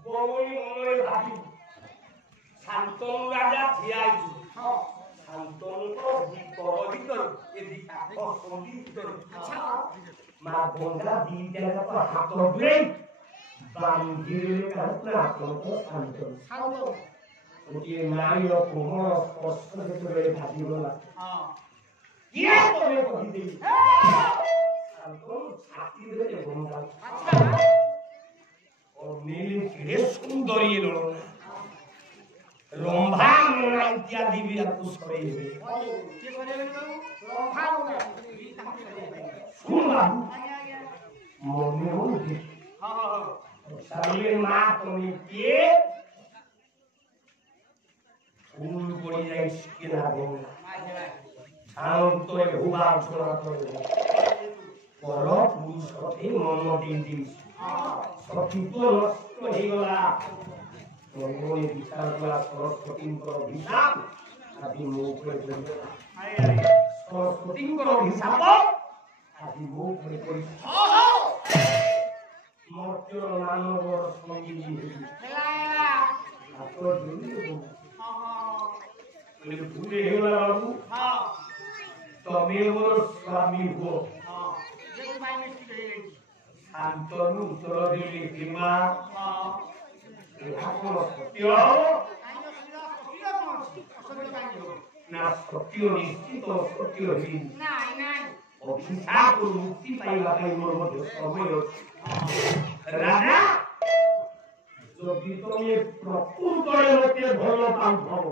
ଶିବମଣି ମନରେ ଭାବି ଶାନ୍ତନୁ ରାଜା ଠିଆ ହେଇଛୁ ଶାନ୍ତନୁଙ୍କ ଭିତର ଭିତରେ ଏ କାଠ ସନ୍ଧି ଭିତରେ ମା ଗଙ୍ଗା ଦିଟା ଯାକ ହାତ ବୁଲେଇ ବାନ୍ଧିଲେ କାହାକୁ ଆପଣଙ୍କ ଶାନ୍ତନୁ ଗୋଟିଏ ନାରୀର କୋମଳ ସ୍ପର୍ଶ ଯେତେବେଳେ ଭାବିଗଲା କିଏ ତମେ କହିଦେଇ ଶାନ୍ତନୁ ଛାତିରେ ଗଙ୍ଗା ଅନେଇଲେ କେଡ଼େ ସୁନ୍ଦରୀ ଲଳନା ରମ୍ଭା ମନା ଇତ୍ୟାଦି ବି ଆକୁ ସରେଇବେ ଶୁଣ ବାବୁ ମନେ ହଉଛି ମା ତମେ କିଏ ফুল পড়ে যায় কিনা গঙ্গা শান্তরে ভুবা অর্চনা করে পর পুরুষকে মন দিন সতীত্ব নষ্ট হয়ে গলা মঙ্গলে বিচার করা সরস্বতীঙ্কর অভিশাপ আদি মুখে পড়িগলা সরস্বতীঙ্কর অভিশাপ আদি মুখে পড়ি মর্ত্যর মানবর সঙ্গী আপনার ভুলে হেলা বাবু তুমি মোর স্বামী হো শান্তনু উত্তর দিলে কিমা সত্য না সত্য নিশ্চিত সত্য হীন অভিশাপ মুক্তি পাইবা পাই মোর মধ্যে সময় আছে রাজা যদি তুমি প্রকৃতরে মতে ভাল পাও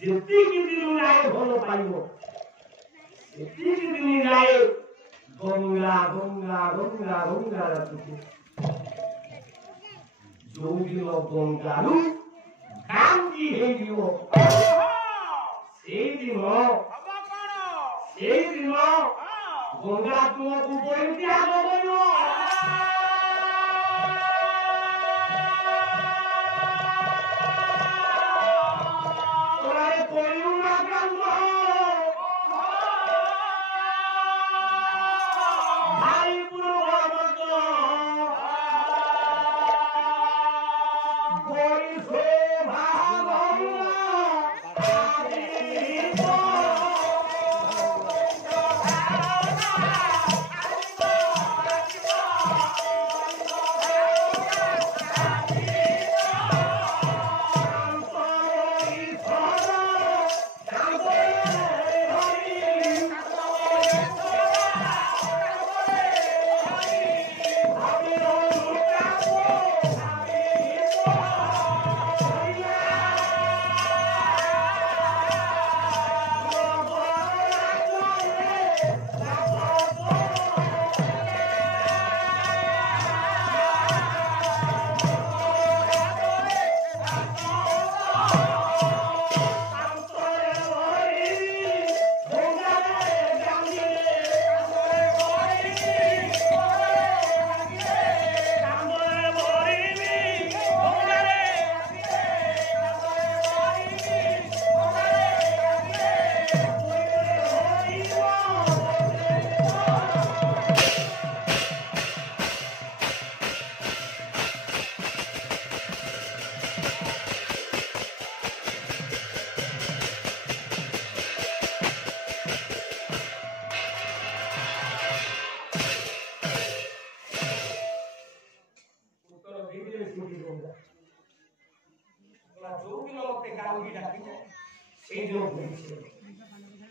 যেতিকি দিন রায় ভাল পাইব সেতিকি দিন রায় গঙ্গা গঙ্গা গঙ্গা গঙ্গা রাখুছে ଯୋଉଦିନ ଗଙ୍ଗାରୁ କାନ୍ଦି ହେଇଯିବ ସେଇଦିନ ଗଙ୍ଗା ତୁମକୁ ପରିତ୍ୟାଗ କରିବ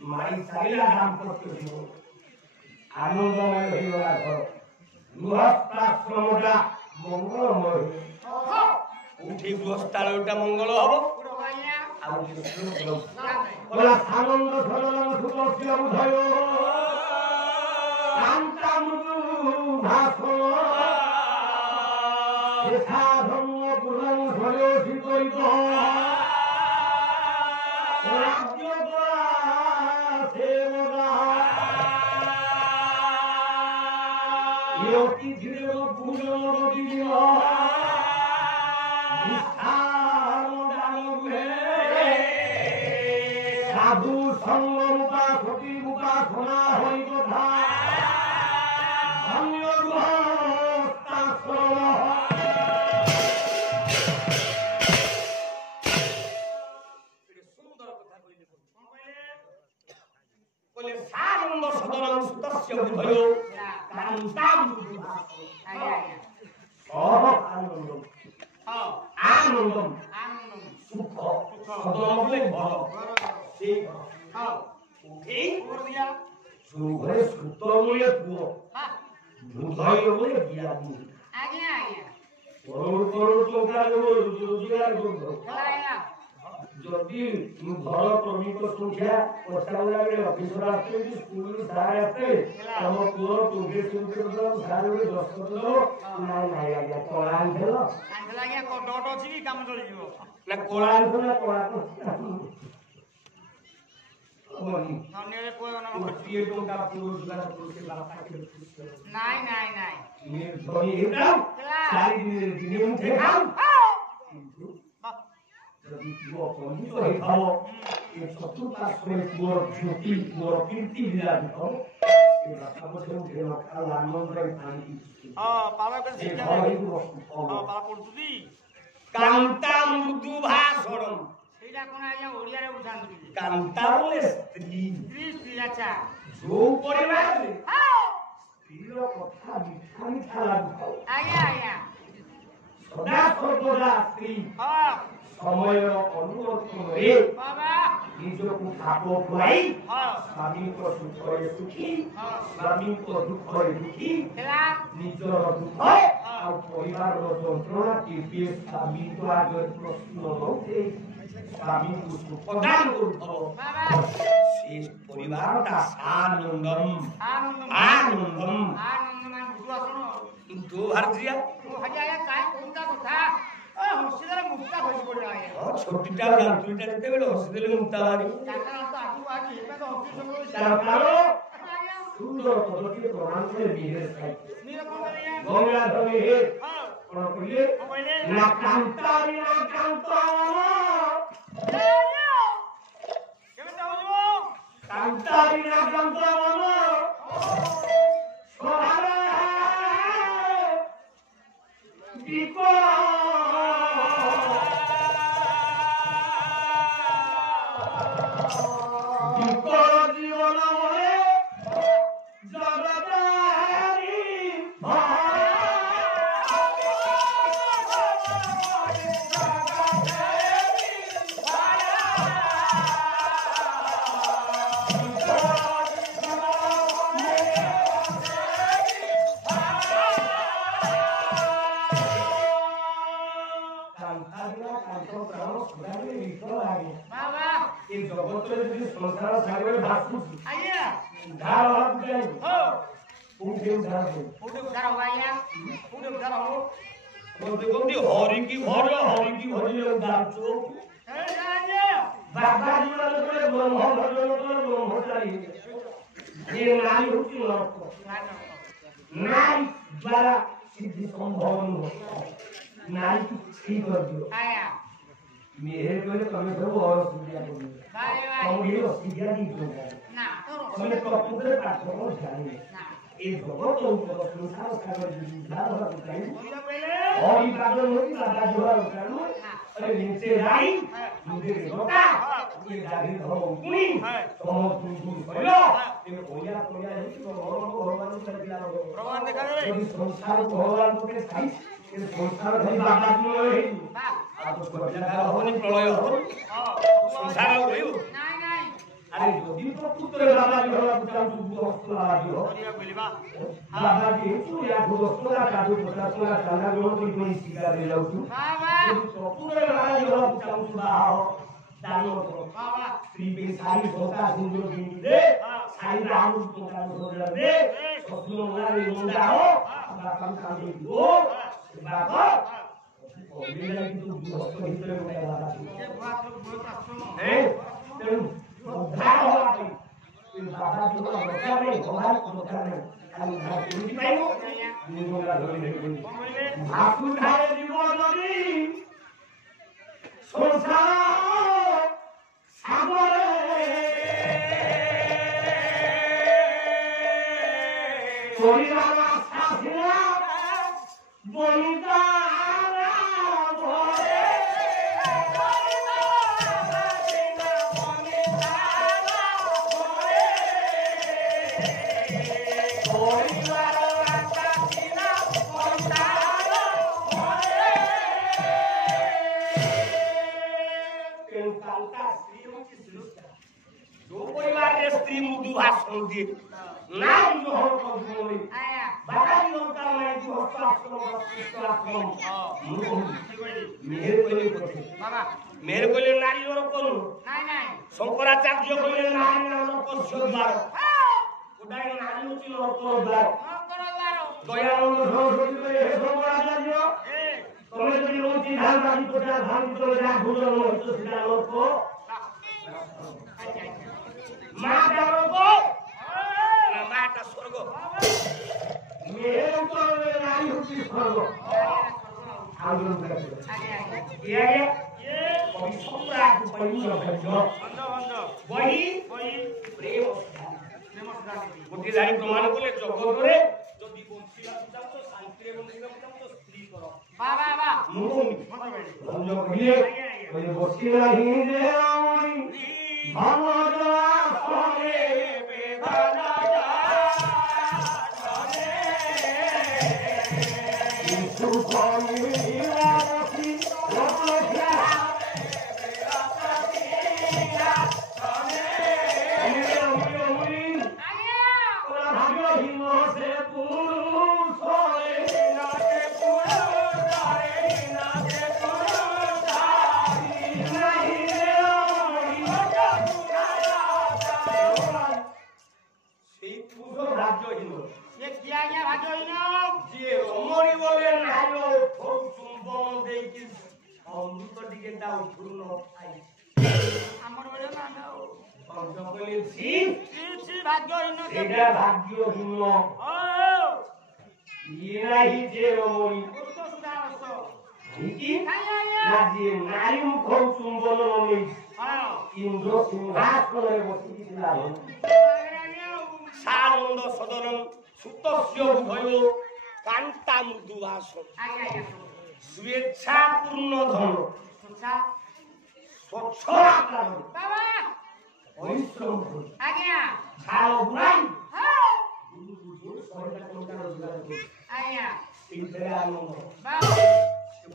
মারি চাইলা দাম্পত্য জীবন আনন্দময় হইগলা ঘর গৃহস্থাশ্রমটা মঙ্গলময় উঠি গৃহস্থালয়টা মঙ্গল হব আর সানন্দ সরলম সুতর্ষি বুধয় কান্তামৃদু ভাষণ ধর্ম পুরং সরসি করিত সাধু সঙ্গ মুখা সতী মুখা সোনা হই কথা আনন্দম সুখ সদন বলে ঘর সেই ঘর এই ঘরে সূত্র বলে পুয় বুধয় বলে বিয়া দিয়ে করোড় করোড় চৌকা দেব রোজগার করবো যদি ঘর শ্রমিক সংখ্যা পচারা অফিসর আসছে স্কুল সার আসছে তম পুଅ তোকে শুনতে সার ଗୋଟେ ଦସ୍ତଖତ ଦେବ ନାଇଁ ନାଇଁ ଆଜ୍ଞା କଳା ଆଣିଥିଲ ଆଜ୍ଞା ଡଟ ଅଛି କି କାମ ଚଳିଯିବ ନା କଳା ଆଣିଥିଲ ନା କଳା ଧନ୍ୟରେ କୋଇ ଅନ ଗୋଟିଏ ଟଙ୍କା ପୁରସ୍କାର ପୁରସ୍କାର ବାପା ନାଇଁ ନାଇଁ ନାଇଁ ଇଏ ଧରି ହେଉଟା ଚାରି ଦିନ ମୁଠେ ଖାଉ ଯଦି ପୁଅ ପଣ୍ଡିତ ହେଇଥାଅ ଏ ଚତୁର୍ପାର୍ଶ୍ୱରେ ପୁଅର ଜ୍ୟୋତି ପୁଅର କୀର୍ତ୍ତି ବିରାଜିତ ଏ ବାପା ମଧ୍ୟ ଉଠେଇ ନଖାଉ ଆନନ୍ଦରେ ପାଣି ପାଳ ପଡୁଛି କାନ୍ତା ମୃଦୁ ଭାଷଣ ସେଇଟା କଣ ଆଜ୍ଞା ଓଡିଆରେ ବୁଝାନ୍ତୁ କାନ୍ତା ବୋଲେ ସ୍ତ୍ରୀ ସ୍ତ୍ରୀ ଆଚ୍ଛା ଯୋଉ ପରିବାରରେ ସ୍ତ୍ରୀର କଥା ମିଠା ମିଠା ଲାଗୁଥାଉ ଆଜ୍ଞା ଆଜ୍ଞା ସଦା ସର୍ବଦା ସ୍ତ୍ରୀ ସମୟର ଅନୁବର୍ତ୍ତନରେ ନିଜକୁ ଖାପ ଖୁଆଇ ସ୍ୱାମୀଙ୍କ ସୁଖରେ ସୁଖୀ ସ୍ୱାମୀଙ୍କ ଦୁଃଖରେ ଦୁଃଖୀ ନିଜର ଦୁଃଖ ଆଉ ପରିବାରର ଯନ୍ତ୍ରଣା ଟିକିଏ ସ୍ୱାମୀଙ୍କ ଆଗରେ ପ୍ରଶ୍ନ ନଉଠେ ସ୍ୱାମୀଙ୍କୁ ସୁଖ ଦାନ କରୁଥାଉ ସେ ପରିବାରଟା ଆନନ୍ଦମ୍ ଆନନ୍ଦମ୍ ତୁ ଭାରତୀୟ छोटीटा गांठुटा ଯେତେବେଳେ ହସିଦେଲେ ମୁକ୍ତା ବାହାରି ସୁନ୍ଦର ପଦଟିଏ ପ୍ରମାଣ କଲେ ବିହେର ଖାଇ ଗଙ୍ଗା ଧରି ହେ କଣ କହିଲେ ନା କାନ୍ତାରି ନା କାନ୍ତାରି ନା ସହାରା ଦୀପ ଜଗତରେ ଯଦି ସଂସାର ସାଗରରେ ଭାସୁଛି ଉଦ୍ଧାର ହବାକୁ ଯାଇ କୋଉଠି ଉଦ୍ଧାର ହରିକି ଭର ହରିକି ଭରିଲେ ଉଦ୍ଧାର ବାବା ଜୀବନ କଲେ ବ୍ରହ୍ମ ଭଜନ କଲେ ବ୍ରହ୍ମଚାରୀ ଏ ନାରୀ ହଉଛି ନରକ ନାରୀ ଦ୍ୱାରା ସିଦ୍ଧି ସମ୍ଭବ ନୁହଁ ନାରୀକୁ ଠିକ କରିଦିଅ मेरे कोले तमे सब और सुविधा बोली हम ये सुविधा नहीं दूंगा ना तमे प्रकृति पाठ को जाने ए जगत ऊपर संसार सागर विधान हो गई और ई बादल होती दादा जोरा उठानो अरे नीचे जाई मुझे रोका ये जागी हो कुनी तुम तुम कहलो ये कोया कोया है तो भगवान से दिला भगवान देखा देबे ये संसार को भगवान को के साई ये संसार धरी बाबा जी है आपको प्रलय होनी प्रलय हो संसार होइयो नाही नाही अरे যদি প্রকৃতরে বাবা জি হলা পুতাম সুবু হস্তলা দিও বাবা জি তু ইয়া হস্তলা কাজু পতাসলা চালা গুলো তুই কোন শিকার রে যাউছু বাবা প্রকৃতরে বাবা জি হলা পুতাম সুবা হ জানো বাবা শ্রী বে সারি সোতা সুন্দর বিন্দু দে সারি রাহু তোকার ধরলা দে সসুর ওলারে মুন্ডা হো বাবা কাম দিও বাবা ओरिजिनल की तो बहुत भीतर में लगा था ये बात लोग बहुत आश्रम है तो उद्धार हो गई इन बाबा जी का बच्चा नहीं हमारे बच्चा नहीं खाली भाग नहीं पाएंगे निगम का धोनी नहीं बोले आपको धारे जीवन नदी संसार सागरे परिवार साथिया बनिता ସ୍ତ୍ରୀ ମୃଦୁ ଭାଷଣ ଦିଏ ନାରୀ ଜୋହର କହୁଛି ଆଜ୍ଞା ବାହାରି ଦରକାର ନାହିଁ କି ହସ୍ତାଶ୍ରମ ଆଶ୍ରମ ମୁଁ କହୁଛି ମେହେର କହିଲେ ବୋଧେ ବାବା ମେହେର କହିଲେ ନାରୀ ଜୋର କରୁ ନାଇଁ ନାଇଁ ଶଙ୍କରାଚାର୍ଯ୍ୟ କହିଲେ ନାରୀ ନାମ କସ୍ୟ ଦ୍ୱାର ଗୋଟାଏ ନାରୀ ହଉଛି ନରକର ଦ୍ୱାର ନକର ଦ୍ୱାର ଦୟାନନ୍ଦ ସରସ୍ୱତୀ କହିଲେ ହେ ଶଙ୍କରାଚାର୍ଯ୍ୟ ତମେ ଯଦି ରହୁଛି ଧାନ ବାଡ଼ି କୋଟା ଧାନ ଭିତରେ ଯାହା ଭୋଜନ ହଉଛ ସେଟା ନରକ ମାଟା ନରକ ନା ମାଟା ସ୍ୱର୍ଗ ମେହେର ଉତ୍ତରରେ ନାରୀ ହଉଛି ସ୍ୱର୍ଗ ଆଉ ଜଣେ ଆଜ୍ଞା ଆଜ୍ଞା ଇଏ କବି ସମ୍ରାଟ ବହି ପ୍ରେମ ଗୋଟିଏ ଧାରି ପ୍ରମାଣ କଲେ ଜଗତରେ ଯଦି ବଞ୍ଚିବାକୁ ଚାହୁଁଛ ଶାନ୍ତିରେ ବଞ୍ଚିବାକୁ ଚାହୁଁଛ ସ୍ତ୍ରୀ କର ବାବା ବାବା ମୁଁ କହିଲେ ବସିଲା ହିଁ ଯେ ଭଗବାନ ये किया गया भाग्यहीन ଯିଏ ରମଣୀ ବୋଲେ ନାରୀ ଚୁମ୍ବନ ଦେଇକି ଅମୃତ ଟିକେ ତା ଉଠୁ ନ ଖାଇ ଆମର ବଳେ ନା କହିଲେ ଛି ছি ଭାଗ୍ୟहीନ ଏଇଟା ଭାଗ୍ୟହୀନ ଓ ଇଏ ନାହିଁ ଯେ ରମଣୀ ଉଚ୍ଚ ସୁଧାରସ ହେଇକି ଆଜ୍ଞା ନା ଯିଏ ନାରୀ ମୁଖ ଚୁମ୍ବନ ନେଇ ହଁ ଇନ୍ଦ୍ର ସିଂହାସନରେ ବସିକି ଥିଲା ସାନନ୍ଦ ସଦନ ସୁତସ୍ୟ ଭୟ କାନ୍ତା ମୃଦୁ ଭାଷ ଆଜ୍ଞା ଆଜ୍ଞା ସ୍ୱେଚ୍ଛା ପୂର୍ଣ୍ଣ ଧନ ସୁଚ୍ଛା ସ୍ୱଚ୍ଛ ଆକାର ବାବା ପରିଶ୍ରମ କରି ଆଜ୍ଞା ଝାଳ ବୁଲାଇ ହଁ 100ଟା ଟଙ୍କା ରୋଜଗାର କରି ଆଜ୍ଞା ସେଇଥିରେ ଆନନ୍ଦ ବାବା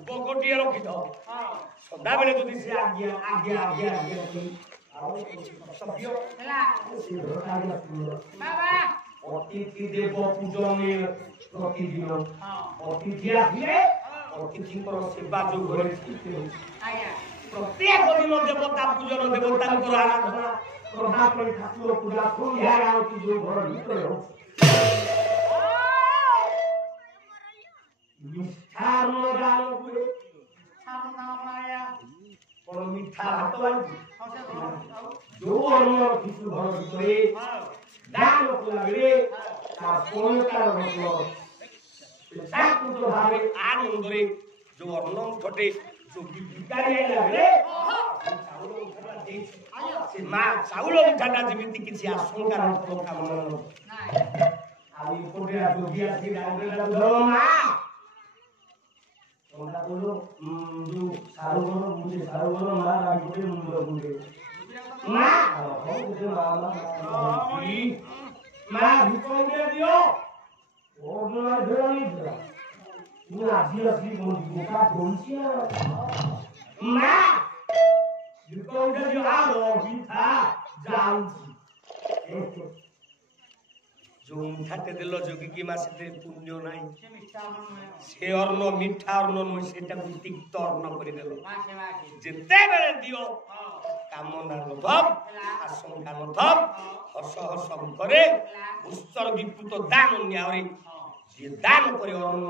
ବକଟିଏ ରଖିଥାଉ ହଁ ସଦାବେଳେ ଯଦି ସେ ଆଜ୍ଞା ଆଜ୍ଞା ଆଜ୍ଞା ଆଜ୍ଞା ଆଉ ସଭ୍ୟ ହେଲା ସେ ଘରଟା ବାବା অতিথি দেব পূজনের প্রতিদিন ହଁ অতিথি আসলে অতিথিঙ্কর সেবা যোগ ঘরে ଆଜ୍ଞା প্রত্যেক দিন দেবতা পূজন দেবতাঙ্কর আরাধনা শ্রদ্ধা করে ঠাকুর পূজা সন্ধ্যা আরতি যোগ ঘর ভিতরে হচ্ছে মিষ্টান্ন দান করে সামন নাম আয়া কোন মিঠা ভাত বাড়ি হসে তো ଯୋଉ ଅନ୍ନ ରଖିଛୁ ଘର ଭିତରେ ଦାନ କଲାବେଳେ ତା ପୌନତାର ରତ୍ନ ସାକୁତ ଭାବେ ଆନନ୍ଦରେ ଯୋଉ ଅନ୍ନ ମୁଠଟେ ଯୋଉ ଭିକାରୀ ଆଇଲା ବେଳେ ଚାଉଳ ମୁଠାଟା ଦେଇଛି ସେ ମା ଚାଉଳ ମୁଠାଟା ଯେମିତି କିଛି ଆଶଙ୍କା ନଥିବ କାମନା ନଥିବ ନାଇଁ ଆଉ ଏପଟେ ଯୋଗୀ ଆସି ଗାଁରେ ଧର ମା କଣ୍ଟା କହିଲ ଯୋଉ ସାରୁବନ ବୁଝେ ସାରୁବନ ମା ରାଗିପଟେ ମୁଣ୍ଡ ବୁଝେ ମା ମା ଭିତରେ ଦିଅ ଓଡନା ଧରଣି ଧର ମୁଁ ଆଜି ଆସି ଗୋଟା ଧରୁଛି ମା ଭିତରେ ଦିଅ ଆର ଭିଥା ଯାଉଛି ଯୋଉ ମୁଠାଟେ ଦେଲ ଯୋଗୀ ମା ସେଥିରେ ପୁଣ୍ୟ ନାହିଁ ସେ ମିଠା ମନ ସେ ଅନ୍ନ ମିଠା ଅନ୍ନ ନୁହେଁ ସେଟାକୁ ତିକ୍ତ ଅନ୍ନ କରିଦେଲ ବାସେ ବାସେ ଯେତେବେଳେ ଦିଅ ହଁ କାମନା ନଥବ ଆଶଙ୍କା ନଥବ ହସ ହସ ମୁଖରେ ଉତ୍ସର୍ଗୀକୃତ ଦାନ ନ୍ୟାୟରେ ଯିଏ ଦାନ করে অন্ন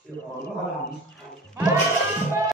সে অন্ন ହେଲା